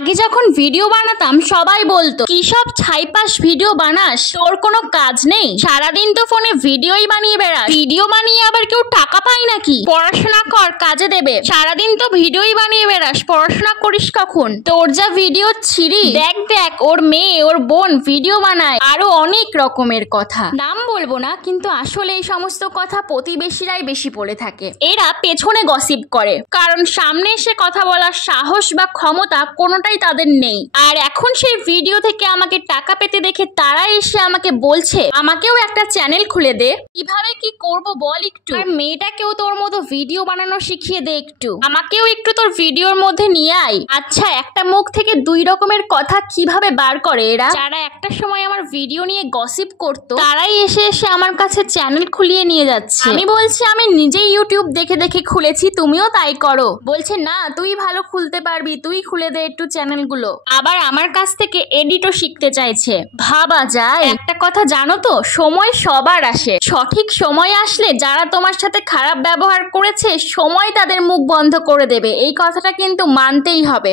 আগে যখন ভিডিও বানাতাম সবাই বলতো কি সব ছাইপাস ভিডিও বানাস, তোর কোনো কাজ নেই, সারাদিন তো ফোনে ভিডিওই বানিয়ে বেড়াস, ভিডিও বানিয়ে আবার কেউ টাকা পায় নাকি, পড়াশোনা কর কাজে দেবে, সারাদিন তো ভিডিওই বানিয়ে বেড়াস, পড়াশোনা করিস কখন, তোর যা ভিডিও ছিরি, দেখ দেখ ওর মেয়ে ওর বোন ভিডিও বানায়, আরো অনেক রকমের কথা, নাম বলবো না কিন্তু আসলে এই সমস্ত কথা প্রতিবেশীরাই বেশি বলে থাকে। এরা পেছনে গসিপ করে, কারণ সামনে এসে কথা বলার সাহস বা ক্ষমতা কোনোটাই তাদের নেই। আর এখন সেই ভিডিও থেকে আমাকে টাকা পেতে দেখে তারা এসে আমাকে বলছে আমাকেও একটা চ্যানেল খুলে দে, কিভাবে কি করব বল একটু, আর মেয়েটাকেও তোর মতো ভিডিও বানানো শিখিয়ে দে, একটু আমাকেও একটু তোর ভিডিওর মধ্যে নিয়ে আয়। আচ্ছা, একটা মুখ থেকে দুই রকমের কথা কিভাবে বার করে এরা? যারা একটা সময় আমার ভিডিও নিয়ে গসিপ করতো তারাই এসে এসে আমার কাছে চ্যানেল খুলিয়ে নিয়ে যাচ্ছে। আমি বলছি আমি নিজেই ইউটিউব দেখে দেখে খুলেছি, তুমিও তাই করো। বলছে না তুই ভালো খুলতে পারবি, তুই খুলে দে একটু চ্যানেলগুলো। আবার আমার কাছ থেকে এডিটও শিখতে চাইছে। ভাবা যায়? একটা কথা জানো তো, সময় সবার আসে, সঠিক সময় আসলে যারা তোমার সাথে খারাপ ব্যবহার করেছে সময় তাদের মুখ বন্ধ করে দেবে, এই কথাটা কিন্তু মানতেই হবে।